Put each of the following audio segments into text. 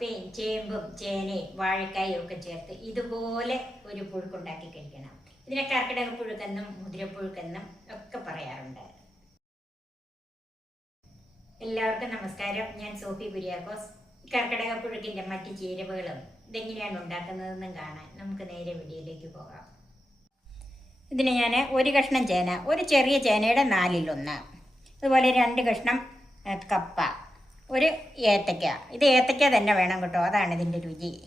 കപ്പയും ചേമ്പും ചേനയും വാഴക്കായും ഒക്കെ ചേർത്ത് ഇതുപോലെ ഒരു പുഴുക്കുണ്ടാക്കി കഴിക്കണം. ഇതിനെ കർക്കിടക പുഴുക്കെന്നും മുതിരപ്പുഴുക്കെന്നും ഒക്കെ പറയാറുണ്ട്. എല്ലാവർക്കും നമസ്കാരം. ഞാൻ സോഫി കുര്യാക്കോസ്. കർക്കിടക പുഴുക്കിന്റെ മറ്റ് ചേരുവകളും ഇതെങ്ങനെയാണ് ഉണ്ടാക്കുന്നതെന്നും കാണാൻ നമുക്ക് നേരെ വീഡിയോയിലേക്ക് പോകാം. ഇതിന് ഞാൻ ഒരു കഷ്ണം ചേന ഒരു ചെറിയ ചേനയുടെ നാലിലൊന്ന്. അതുപോലെ രണ്ട് കഷ്ണം കപ്പ. ഒരു ഏത്തക്ക ഇത് ഏത്തക്ക തന്നെ വേണം കേട്ടോ. അതാണ് ഇതിന്റെ രുചി.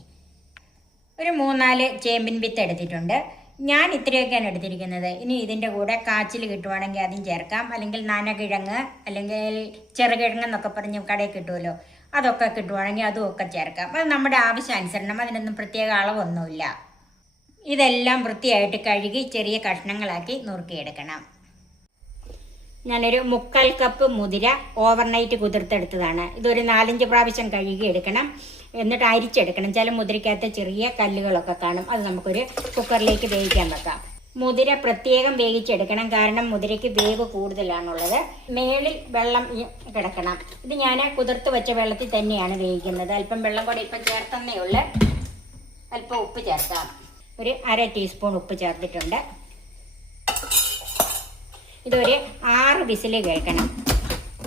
ഒരു മൂന്നാൽ ചേമ്പിൻ വിത്ത് എടുത്തിട്ടുണ്ട്. ഞാൻ ഇത്രയൊക്കെയാണ് എടുത്തിരിക്കുന്നത്. ഇനി ഇതിന്റെ കൂടെ കാച്ചിൽ കിട്ടുവാണെങ്കിൽ അതും ചേർക്കാം. അല്ലെങ്കിൽ നനകിഴങ്ങ് അല്ലെങ്കിൽ ചെറുകിഴങ്ങ് എന്നൊക്കെ പറഞ്ഞ് കടയിൽ കിട്ടുമല്ലോ. അതൊക്കെ കിട്ടുവാണെങ്കിൽ അതും ഒക്കെ ചേർക്കാം. അത് നമ്മുടെ ആവശ്യാനുസരണം. അതിനൊന്നും പ്രത്യേക അളവൊന്നുമില്ല. ഇതെല്ലാം വൃത്തിയായിട്ട് കഴുകി ചെറിയ കഷ്ണങ്ങളാക്കി നുറുക്കിയെടുക്കണം. ഞാനൊരു മുക്കാൽ കപ്പ് മുതിര ഓവർനൈറ്റ് കുതിർത്തെടുത്തതാണ്. ഇതൊരു നാലഞ്ച് പ്രാവശ്യം കഴുകി എടുക്കണം. എന്നിട്ട് അരിച്ചെടുക്കണം. ചില മുതിരയ്ക്കകത്ത് ചെറിയ കല്ലുകളൊക്കെ കാണും. അത് നമുക്കൊരു കുക്കറിലേക്ക് വേവിക്കാൻ വെക്കാം. മുതിര പ്രത്യേകം വേവിച്ചെടുക്കണം. കാരണം മുതിരയ്ക്ക് വേവ് കൂടുതലാണുള്ളത്. മേളിൽ വെള്ളം കിടക്കണം. ഇത് ഞാൻ കുതിർത്ത് വെച്ച വെള്ളത്തിൽ തന്നെയാണ് വേവിക്കുന്നത്. അല്പം വെള്ളം കൂടെ ഇപ്പം ചേർത്തന്നേ ഉള്ളു. അല്പം ഉപ്പ് ചേർക്കാം. ഒരു അര ടീസ്പൂൺ ഉപ്പ് ചേർത്തിട്ടുണ്ട്. ഇതൊരു ആറ് വിസിൽ കേൾക്കണം.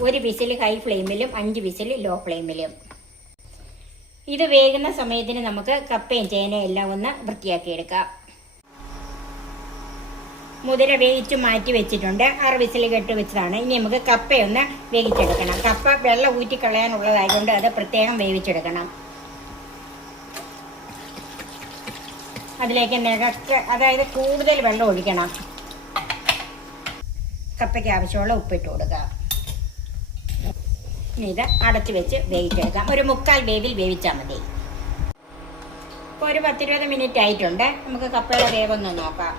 ഒരു വിസിൽ ഹൈ ഫ്ലെയിമിലും അഞ്ച് വിസിൽ ലോ ഫ്ലെയിമിലും. ഇത് വേകുന്ന സമയത്തിന് നമുക്ക് കപ്പയും ചേനയും എല്ലാം ഒന്ന് വൃത്തിയാക്കി എടുക്കാം മുതിര വേവിച്ച് മാറ്റി വെച്ചിട്ടുണ്ട്. ആറ് വിസിൽ കെട്ട് വെച്ചതാണ്. ഇനി നമുക്ക് കപ്പയൊന്ന് വേവിച്ചെടുക്കണം. കപ്പ വെള്ളം ഊറ്റി കളയാനുള്ളതായതുകൊണ്ട് അത് പ്രത്യേകം വേവിച്ചെടുക്കണം. അതിലേക്ക് നികക്ക് അതായത് കൂടുതൽ വെള്ളം ഒഴിക്കണം. കപ്പയ്ക്ക് ആവശ്യമുള്ള ഉപ്പിട്ട് കൊടുക്കുക. ഇനി ഇത് അടച്ചു വെച്ച് വേവിച്ചെടുക്കാം. ഒരു മുക്കാൽ വേവിൽ വേവിച്ചാൽ മതി. ഇപ്പോൾ ഒരു പത്തിരുപത് മിനിറ്റ് ആയിട്ടുണ്ട്. നമുക്ക് കപ്പയുടെ വേവൊന്ന് നോക്കാം.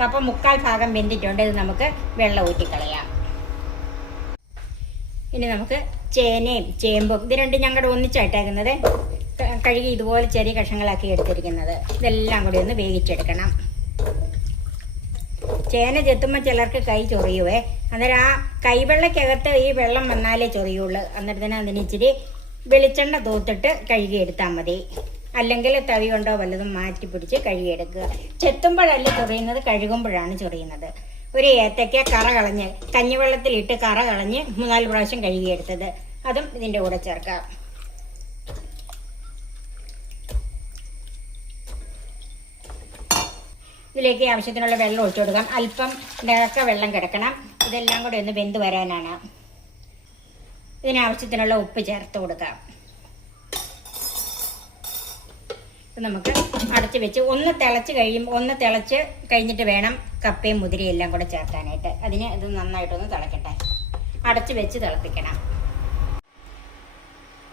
കപ്പ മുക്കാൽ ഭാഗം വെന്തിട്ടുണ്ട്. ഇത് നമുക്ക് വെള്ളം ഊറ്റിക്കളയാം. ഇനി നമുക്ക് ചേനയും ചേമ്പും ഇത് രണ്ടും ഞങ്ങളുടെ ഒന്നിച്ചായിട്ടേക്കുന്നത്. കഴുകി ഇതുപോലെ ചെറിയ കഷ്ണങ്ങളാക്കി എടുത്തിരിക്കുന്നത്. ഇതെല്ലാം കൂടി ഒന്ന് വേവിച്ചെടുക്കണം. ചേന ചെത്തുമ്പോൾ ചിലർക്ക് കൈ ചൊറിയുവേ. അന്നേരം ആ കൈവെള്ളക്കകത്ത് ഈ വെള്ളം വന്നാലേ ചൊറിയുള്ളൂ. അന്നേരത്തിന് അതിന് ഇച്ചിരി വെളിച്ചെണ്ണ തൂത്തിട്ട് കഴുകിയെടുത്താൽ മതി. അല്ലെങ്കിൽ തവി കൊണ്ടോ വല്ലതും മാറ്റി പിടിച്ച് കഴുകിയെടുക്കുക. ചെത്തുമ്പോഴല്ല ചൊറിയുന്നത്? കഴുകുമ്പോഴാണ് ചൊറിയുന്നത്. ഒരു ഏത്തയ്ക്ക കറ കളഞ്ഞ് കഞ്ഞിവെള്ളത്തിലിട്ട് കറ കളഞ്ഞ് മൂന്നാൽ പ്രാവശ്യം കഴുകിയെടുത്തത്. അതും ഇതിന്റെ കൂടെ ചേർക്കാം. ഇതിലേക്ക് ആവശ്യത്തിനുള്ള വെള്ളം ഒഴിച്ചു കൊടുക്കാം. അല്പം നിറക്ക വെള്ളം കിടക്കണം. ഇതെല്ലാം കൂടെ ഒന്ന് വെന്ത് വരാനാണ്. ഇതിനാവശ്യത്തിനുള്ള ഉപ്പ് ചേർത്ത് കൊടുക്കാം. നമുക്ക് അടച്ച് വെച്ച് ഒന്ന് തിളച്ച് കഴിയുമ്പോൾ ഒന്ന് തിളച്ച് കഴിഞ്ഞിട്ട് വേണം കപ്പയും മുതിരയും എല്ലാം കൂടെ ചേർക്കാനായിട്ട് അതിന് ഇത് നന്നായിട്ടൊന്ന് തിളക്കട്ടെ. അടച്ച് വെച്ച് തിളപ്പിക്കണം.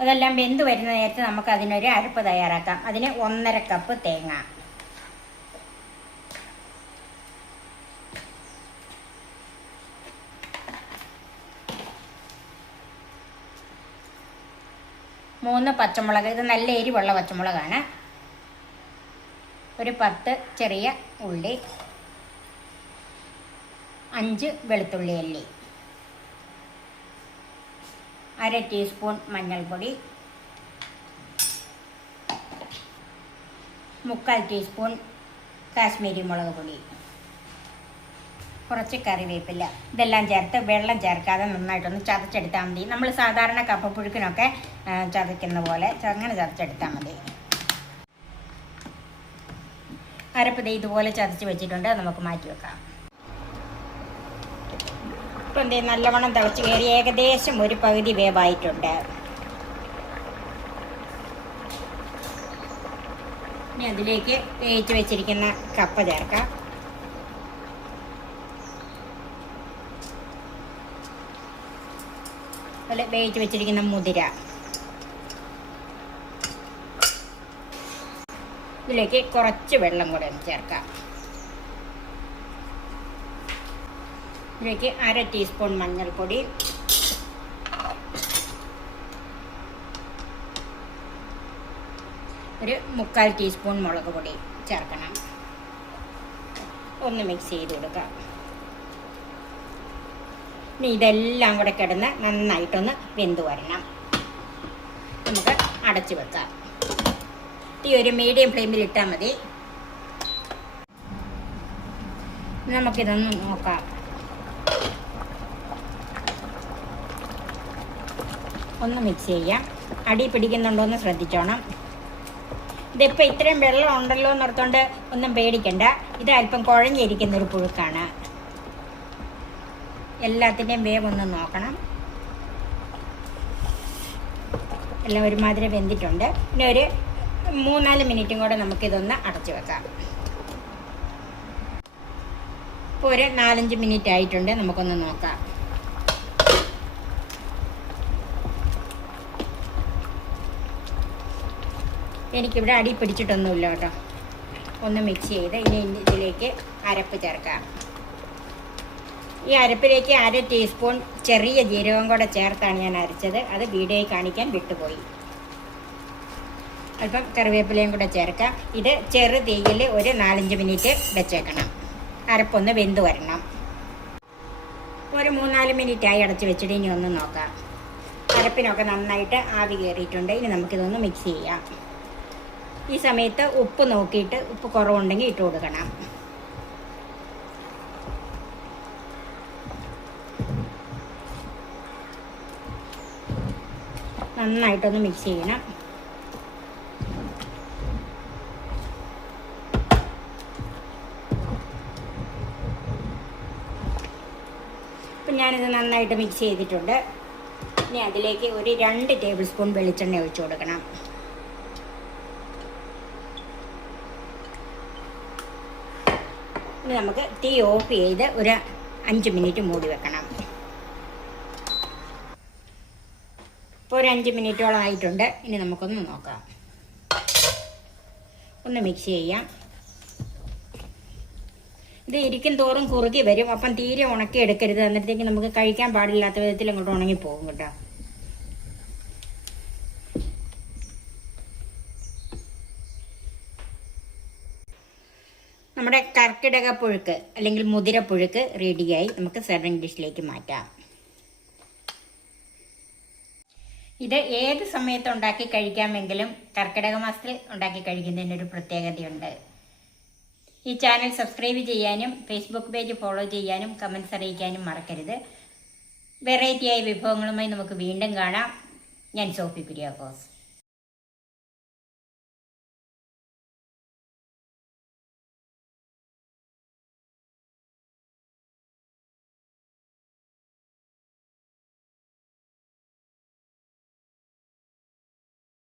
അതെല്ലാം വെന്ത് വരുന്ന നേരത്ത് നമുക്ക് അതിനൊരു അരപ്പ് തയ്യാറാക്കാം. അതിന് ഒന്നര കപ്പ് തേങ്ങ. മൂന്ന് പച്ചമുളക്. ഇത് നല്ല എരിവുള്ള പച്ചമുളകാണ്. ഒരു പത്ത് ചെറിയ ഉള്ളി. അഞ്ച് വെളുത്തുള്ളി അല്ലി. അര ടീസ്പൂൺ മഞ്ഞൾപ്പൊടി. മുക്കാൽ ടീസ്പൂൺ കാശ്മീരി മുളക് പൊടി. കുറച്ച് കറിവേപ്പില. ഇതെല്ലാം ചേർത്ത് വെള്ളം ചേർക്കാതെ നന്നായിട്ടൊന്ന് ചതച്ചെടുത്താൽ മതി. നമ്മൾ സാധാരണ കപ്പപ്പുഴുക്കിനൊക്കെ ചതയ്ക്കുന്ന പോലെ അങ്ങനെ ചതച്ചെടുത്താൽ മതി. അരപ്പത് ഇതുപോലെ ചതച്ച് വെച്ചിട്ടുണ്ട്. നമുക്ക് മാറ്റി വെക്കാം. ഇപ്പം എന്തേ നല്ലവണ്ണം തിളച്ച് കയറി ഏകദേശം ഒരു പകുതി വേവായിട്ടുണ്ട്. ഇനി അതിലേക്ക് വേവിച്ച് വെച്ചിരിക്കുന്ന കപ്പ ചേർക്കാം. അതുപോലെ വേവിച്ച് വെച്ചിരിക്കുന്ന മുതിര. ഇതിലേക്ക് കുറച്ച് വെള്ളം കൂടെ ഒന്ന് ചേർക്കാം. ഇതിലേക്ക് അര ടീസ്പൂൺ മഞ്ഞൾപ്പൊടി. ഒരു മുക്കാൽ ടീസ്പൂൺ മുളക് പൊടി ചേർക്കണം. ഒന്ന് മിക്സ് ചെയ്ത് കൊടുക്കാം. ഇനി ഇതെല്ലാം കൂടെ കിടന്ന് നന്നായിട്ടൊന്ന് വെന്ത് വരണം. നമുക്ക് അടച്ചു വെക്കാം. ഈ ഒരു മീഡിയം ഫ്ലെയിമിൽ ഇട്ടാൽ മതി. നമുക്കിതൊന്ന് നോക്കാം. ഒന്ന് മിക്സ് ചെയ്യാം. അടി പിടിക്കുന്നുണ്ടോ എന്ന് ശ്രദ്ധിച്ചോണം. ഇതിപ്പോൾ ഇത്രയും വെള്ളം ഉണ്ടല്ലോ എന്നോർത്തോണ്ട് ഒന്നും പേടിക്കണ്ട. ഇത് അല്പം കുഴഞ്ഞിരിക്കുന്നൊരു പുഴുക്കാണ്. എല്ലാത്തിന്റെയും വേവ് ഒന്ന് നോക്കണം. എല്ലാം ഒരുമാതിരി വെന്തിട്ടുണ്ട്. പിന്നെ ഒരു മൂന്നാൽ മിനിറ്റും കൂടെ നമുക്കിതൊന്ന് അടച്ചു വെക്കാം. ഇപ്പോൾ ഒരു നാലഞ്ച് മിനിറ്റ് ആയിട്ടുണ്ട്. നമുക്കൊന്ന് നോക്കാം. എനിക്കിവിടെ അടി പിടിച്ചിട്ടൊന്നുമില്ല കേട്ടോ. ഒന്ന് മിക്സ് ചെയ്ത് ഇനി ഇതിലേക്ക് അരപ്പ് ചേർക്കാം. ഈ അരപ്പിലേക്ക് അര ടീസ്പൂൺ ചെറിയ ജീരകം കൂടെ ചേർത്താണ് ഞാൻ അരച്ചത്. അത് വീഡിയോയിൽ കാണിക്കാൻ വിട്ടുപോയി. അല്പം കറിവേപ്പിലയും കൂടെ ചേർക്കാം. ഇത് ചെറു തീയിൽ ഒരു നാലഞ്ച് മിനിറ്റ് വെച്ചേക്കണം. അരപ്പൊന്ന് വെന്ത് വരണം. ഒരു മൂന്നാൽ മിനിറ്റായി അടച്ച് വെച്ചിട്ട് ഇനി ഒന്ന് നോക്കാം. അരപ്പിനൊക്കെ നന്നായിട്ട് ആവി കയറിയിട്ടുണ്ട്. ഇനി നമുക്കിതൊന്ന് മിക്സ് ചെയ്യാം. ഈ സമയത്ത് ഉപ്പ് നോക്കിയിട്ട് ഉപ്പ് കുറവുണ്ടെങ്കിൽ ഇട്ട് കൊടുക്കണം. നന്നായിട്ടൊന്ന് മിക്സ് ചെയ്യണം. അപ്പം ഞാനിത് നന്നായിട്ട് മിക്സ് ചെയ്തിട്ടുണ്ട്. ഇനി അതിലേക്ക് ഒരു രണ്ട് ടേബിൾ സ്പൂൺ വെളിച്ചെണ്ണ ഒഴിച്ചു കൊടുക്കണം. ഇനി നമുക്ക് തീ ഓഫ് ചെയ്ത് ഒരു അഞ്ച് മിനിറ്റ് മൂടി വെക്കണം. ഇപ്പോൾ ഒരു അഞ്ച് മിനിറ്റോളം ആയിട്ടുണ്ട്. ഇനി നമുക്കൊന്ന് നോക്കാം. ഒന്ന് മിക്സ് ചെയ്യാം. ഇത് ഇരിക്കും തോറും കുറുകി വരും. അപ്പം തീരെ ഉണക്കി എടുക്കരുത്. എന്നിട്ടേക്ക് നമുക്ക് കഴിക്കാൻ പാടില്ലാത്ത വിധത്തിൽ അങ്ങോട്ട് ഉണങ്ങി പോകും കേട്ടോ. നമ്മുടെ കർക്കിടക പുഴുക്ക് അല്ലെങ്കിൽ മുതിര പുഴുക്ക് റെഡിയായി നമുക്ക് സെർവിങ് ഡിഷിലേക്ക് മാറ്റാം. ഇത് ഏത് സമയത്ത് ഉണ്ടാക്കി കഴിക്കാമെങ്കിലും കർക്കിടക മാസത്തിൽ ഉണ്ടാക്കി കഴിക്കുന്നതിനൊരു പ്രത്യേകതയുണ്ട്. ഈ ചാനൽ സബ്സ്ക്രൈബ് ചെയ്യാനും ഫേസ്ബുക്ക് പേജ് ഫോളോ ചെയ്യാനും കമൻസ് അറിയിക്കാനും മറക്കരുത്. വെറൈറ്റിയായ വിഭവങ്ങളുമായി നമുക്ക് വീണ്ടും കാണാം. ഞാൻ സോഫി കുര്യാക്കോസ്